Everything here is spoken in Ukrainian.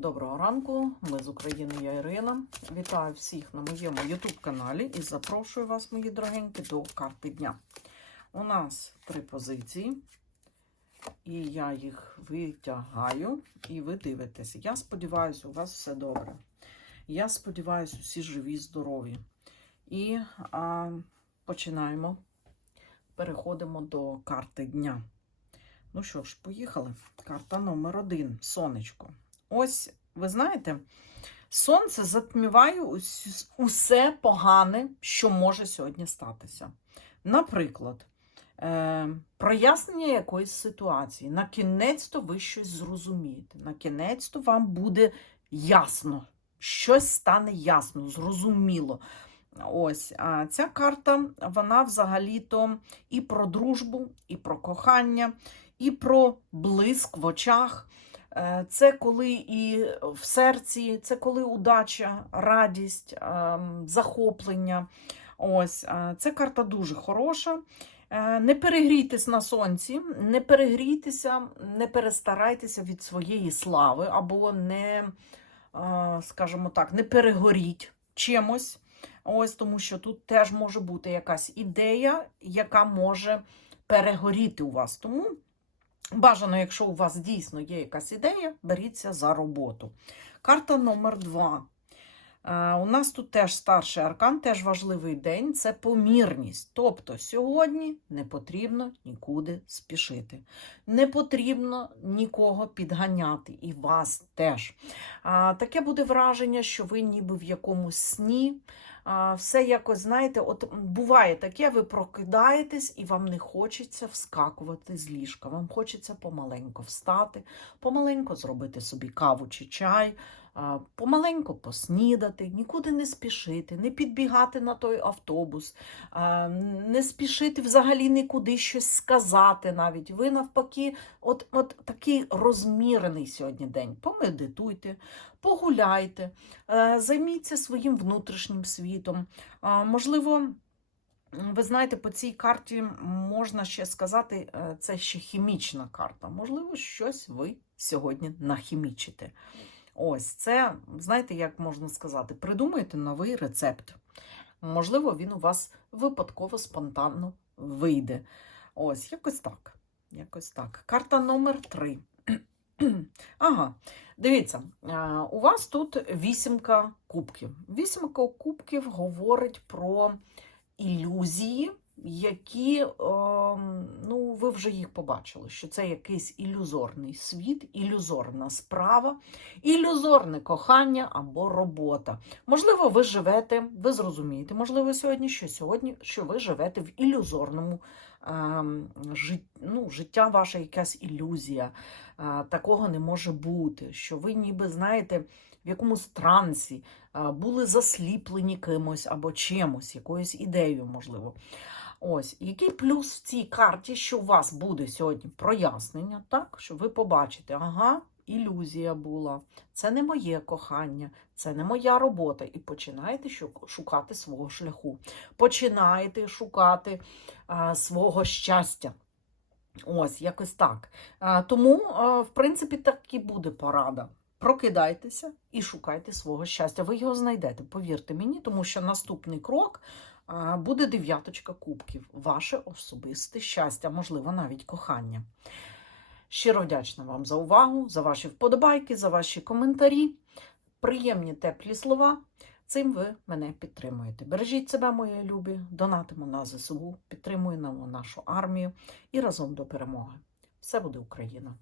Доброго ранку, ми з України, я Ірина. Вітаю всіх на моєму YouTube каналі і запрошую вас, мої дорогенькі, до карти дня. У нас три позиції, і я їх витягаю, і ви дивитеся. Я сподіваюся, у вас все добре. Я сподіваюся, усі живі, здорові. І а, починаємо. Переходимо до карти дня. Ну що ж, поїхали. Карта номер один сонечко. Ось, ви знаєте, сонце затміває усе погане, що може сьогодні статися. Наприклад, е, прояснення якоїсь ситуації. На кінець-то ви щось зрозумієте. На кінець-то вам буде ясно. Щось стане ясно, зрозуміло. Ось а ця карта, вона взагалі-то і про дружбу, і про кохання, і про блиск в очах. Е, Це коли і в серці, це коли удача, радість, ем, захоплення. Ось е, ця карта дуже хороша. Е, Не перегрійтесь на сонці, не перегрійтеся, не перестарайтеся від своєї слави, або не, е, скажімо так, не перегоріть чимось. Ось тому що тут теж може бути якась ідея, яка може перегоріти у вас. Тому бажано, якщо у вас дійсно є якась ідея, беріться за роботу. Карта номер два. Е, У нас тут теж старший аркан, теж важливий день це помірність. Тобто сьогодні не потрібно нікуди спішити. Не потрібно нікого підганяти, і вас теж. Таке буде враження, що ви ніби в якомусь сні. Все якось, знаєте, от буває таке, ви прокидаєтесь і вам не хочеться вскакувати з ліжка. Вам хочеться помаленько встати, помаленько зробити собі каву чи чай, помаленько поснідати, нікуди не спішити, не підбігати на той автобус, не спішити взагалі нікуди щось сказати навіть. Ви навпаки, от, от такий розмірений сьогодні день. Помедитуйте, погуляйте, е, займіться своїм внутрішнім світом. А, Можливо, ви знаєте, по цій карті можна ще сказати, е, це ще хімічна карта. Можливо, щось ви сьогодні нахімічите. Ось це, знаєте, як можна сказати, придумайте новий рецепт. Можливо, він у вас випадково, спонтанно вийде. Ось, якось так. Якось так. Карта номер три. Ага, дивіться, у вас тут вісімка кубків. Вісімка кубків говорить про ілюзії, які, ем, вже їх побачили, що це якийсь ілюзорний світ, ілюзорна справа, ілюзорне кохання або робота. Можливо, ви живете, ви зрозумієте, можливо, сьогодні, що сьогодні, що ви живете в ілюзорному ем, жит, ну, життя ваше якась ілюзія. Е, Такого не може бути, що ви ніби знаєте в якомусь трансі, е, були засліплені кимось або чимось, якоюсь ідеєю, можливо. Ось, який плюс в цій карті, що у вас буде сьогодні прояснення, так? Що ви побачите, ага, ілюзія була, це не моє кохання, це не моя робота. І починаєте шукати свого шляху. Починаєте шукати а, свого щастя. Ось, якось так. А, тому, а, в принципі, так і буде порада. Прокидайтеся і шукайте свого щастя. Ви його знайдете, повірте мені, тому що наступний крок буде дев'яточка кубків. Ваше особисте щастя, можливо, навіть кохання. Щиро вдячна вам за увагу, за ваші вподобайки, за ваші коментарі. Приємні теплі слова. Цим ви мене підтримуєте. Бережіть себе, мої любі, донатимо на ЗСУ, підтримуємо нашу армію і разом до перемоги. Все буде Україна!